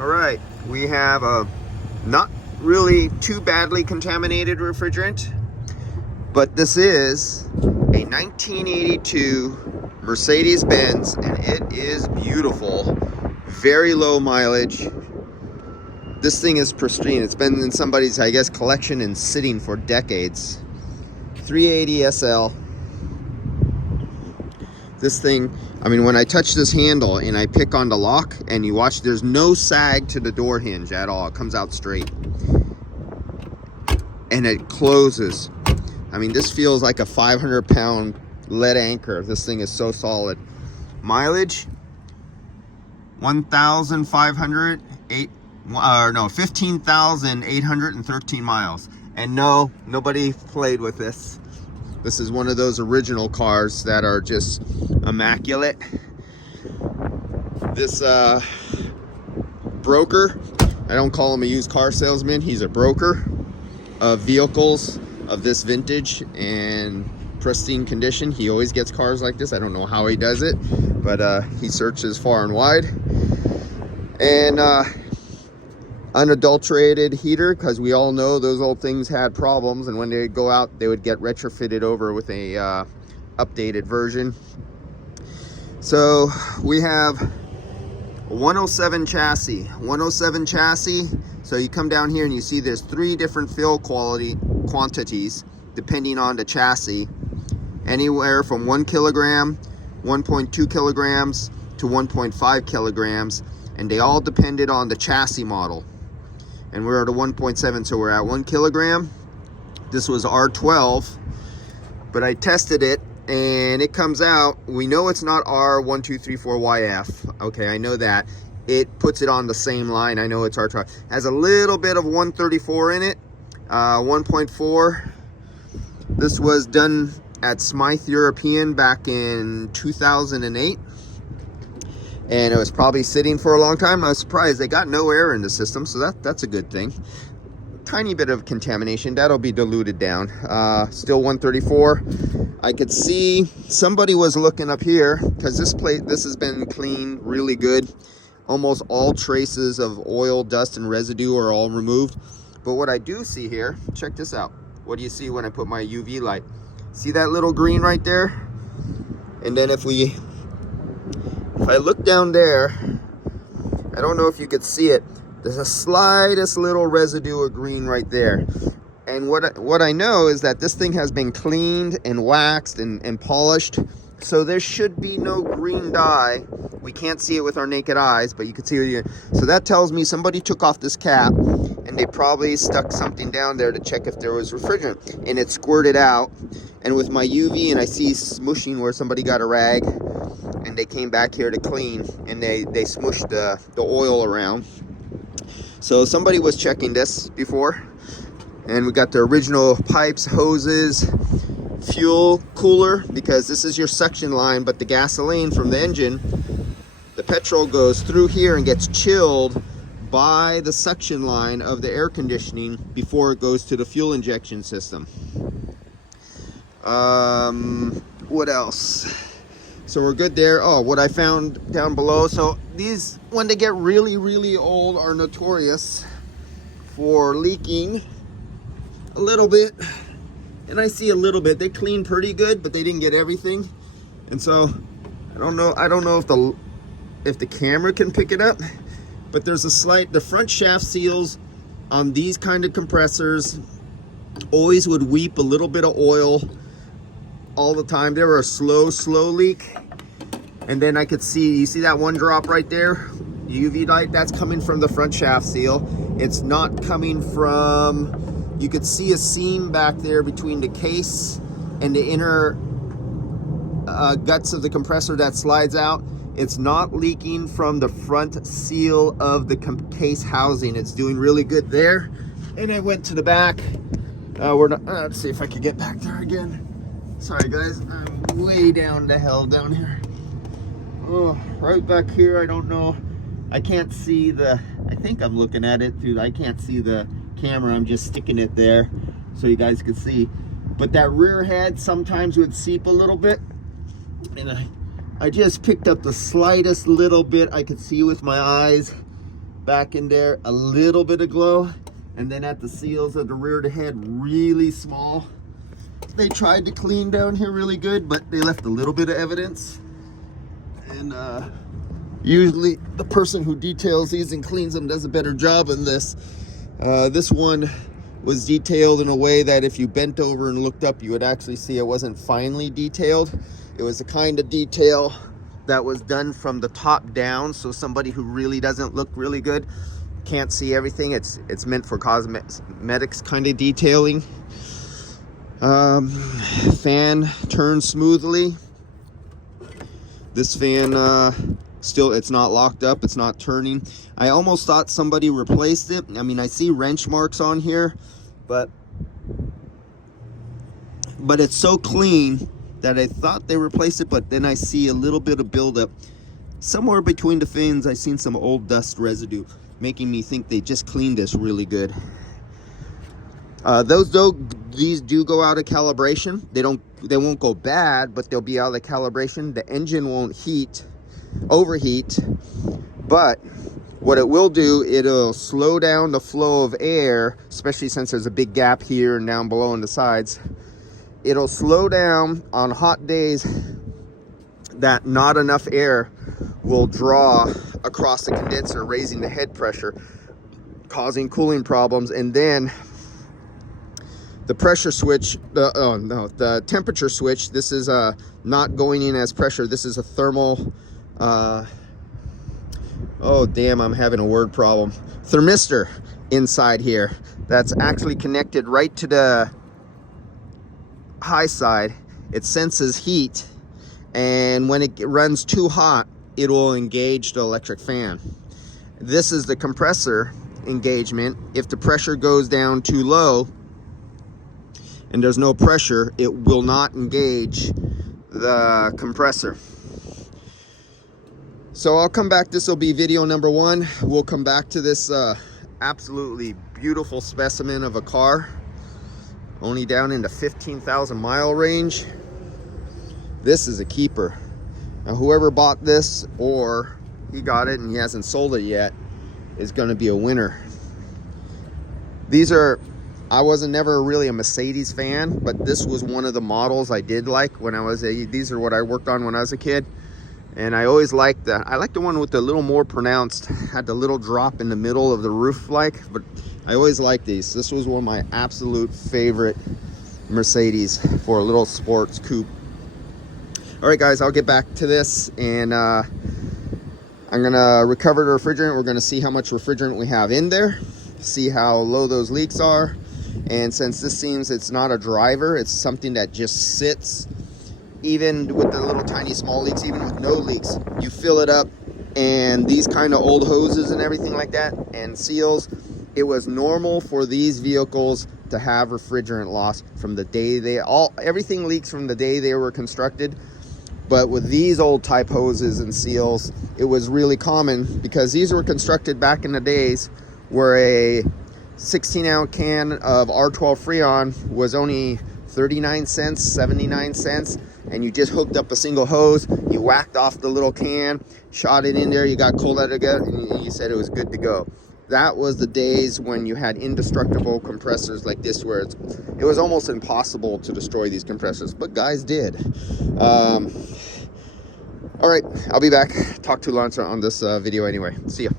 All right, we have a not really too badly contaminated refrigerant, but this is a 1982 Mercedes Benz, and it is beautiful. Very low mileage. This thing is pristine. It's been in somebody's, I guess, collection and sitting for decades. 380 SL. This thing, I mean, when I touch this handle and I pick on the lock and you watch, there's no sag to the door hinge at all. It comes out straight. And it closes. I mean, this feels like a 500-pound lead anchor. This thing is so solid. Mileage, 15,813 miles. And no, nobody played with this. This is one of those original cars that are just immaculate. This broker, I don't call him a used car salesman, he's a broker of vehicles of this vintage and pristine condition. He always gets cars like this. I don't know how he does it, but he searches far and wide. And unadulterated heater, because we all know those old things had problems, and when they go out they would get retrofitted over with a updated version. So we have a 107 chassis. So you come down here and you see there's 3 different fill quantities depending on the chassis, anywhere from 1 kilogram, 1.2 kilograms to 1.5 kilograms, and they all depended on the chassis model. And we're at a 1.7, so we're at 1 kilogram. This was R12, but I tested it and it comes out, we know it's not R1234YF. Okay, I know that. It puts it on the same line. I know it's R12. Has a little bit of 134 in it, 1.4. This was done at Smythe European back in 2008. And it was probably sitting for a long time. I was surprised they got no air in the system, so that's a good thing. Tiny bit of contamination, that'll be diluted down. Still 134. I could see somebody was looking up here, because this has been cleaned really good. Almost all traces of oil, dust, and residue are all removed. But what I do see here, check this out. What do you see when I put my UV light? See that little green right there? And then if I look down there, I don't know if you could see it, there's a slightest little residue of green right there. And what I know is that this thing has been cleaned and waxed and polished, so there should be no green dye. We can't see it with our naked eyes, but you can see it. So that tells me somebody took off this cap and they probably stuck something down there to check if there was refrigerant, and it squirted out. And with my UV, and I see smushing where somebody got a rag and they came back here to clean, and they smushed the oil around. So somebody was checking this before, and we got the original pipes, hoses, fuel cooler, because this is your suction line, but the gasoline from the engine, the petrol goes through here and gets chilled by the suction line of the air conditioning before it goes to the fuel injection system. What else? So we're good there. Oh, what I found down below. So these, when they get really, really old, are notorious for leaking a little bit. And I see a little bit. They clean pretty good, but they didn't get everything. And so I don't know if the camera can pick it up, but there's the front shaft seals on these kind of compressors always would weep a little bit of oil all the time. They were a slow leak. And then I could see, you see that one drop right there, UV light, that's coming from the front shaft seal. It's not coming from, you could see a seam back there between the case and the inner guts of the compressor that slides out. It's not leaking from the front seal of the case housing. It's doing really good there. And I went to the back. Let's see if I could get back there again. Sorry guys, I'm way down the hell down here. Oh, right back here, I don't know. I can't see I think I'm looking at it through, I can't see the camera. I'm just sticking it there so you guys can see. But that rear head sometimes would seep a little bit. And I just picked up the slightest little bit I could see with my eyes. back in there, a little bit of glow. And then at the seals of the rear of the head, really small. They tried to clean down here really good, but they left a little bit of evidence. And usually the person who details these and cleans them does a better job in this. This one was detailed in a way that if you bent over and looked up, you would actually see it wasn't finely detailed. It was the kind of detail that was done from the top down, so somebody who really doesn't look really good can't see everything. It's meant for cosmetics kind of detailing. Fan turns smoothly. This fan still, it's not locked up, it's not turning. I almost thought somebody replaced it. I mean, I see wrench marks on here, but it's so clean that I thought they replaced it, but then I see a little bit of buildup. Somewhere between the fins, I've seen some old dust residue, making me think they just cleaned this really good. These do go out of calibration. They won't go bad, but they'll be out of calibration. The engine won't overheat, but what it will do, it'll slow down the flow of air, especially since there's a big gap here and down below on the sides. It'll slow down on hot days that not enough air will draw across the condenser, raising the head pressure, causing cooling problems. And then the pressure switch, the temperature switch, this is not going in as pressure. This is a thermal, oh damn, I'm having a word problem. Thermistor inside here that's actually connected right to the high side. It senses heat, and when it runs too hot, it will engage the electric fan. This is the compressor engagement. If the pressure goes down too low and there's no pressure, it will not engage the compressor. So I'll come back. This will be video number 1. We'll come back to this absolutely beautiful specimen of a car, only down in the 15,000 mile range. This is a keeper. Now whoever bought this, or he got it and he hasn't sold it yet, is going to be a winner. I wasn't never really a Mercedes fan, but this was one of the models I did like when I was these are what I worked on when I was a kid. And I always liked that. I liked the one with the little more pronounced, had the little drop in the middle of the roof but I always liked these. This was one of my absolute favorite Mercedes for a little sports coupe. All right, guys, I'll get back to this, and I'm gonna recover the refrigerant. We're gonna see how much refrigerant we have in there, see how low those leaks are. And since this seems it's not a driver, it's something that just sits, even with the little tiny small leaks, even with no leaks, you fill it up. And these kind of old hoses and everything like that and seals, it was normal for these vehicles to have refrigerant loss from the day everything leaks from the day they were constructed. But with these old type hoses and seals, it was really common, because these were constructed back in the days where a 16-ounce can of R12 Freon was only 39 cents, 79 cents, and you just hooked up a single hose, you whacked off the little can, shot it in there, you got cold out of it, and you said it was good to go. That was the days when you had indestructible compressors like this, where it was almost impossible to destroy these compressors, but guys did. All right, I'll be back. Talk to Lance on this video anyway. See ya.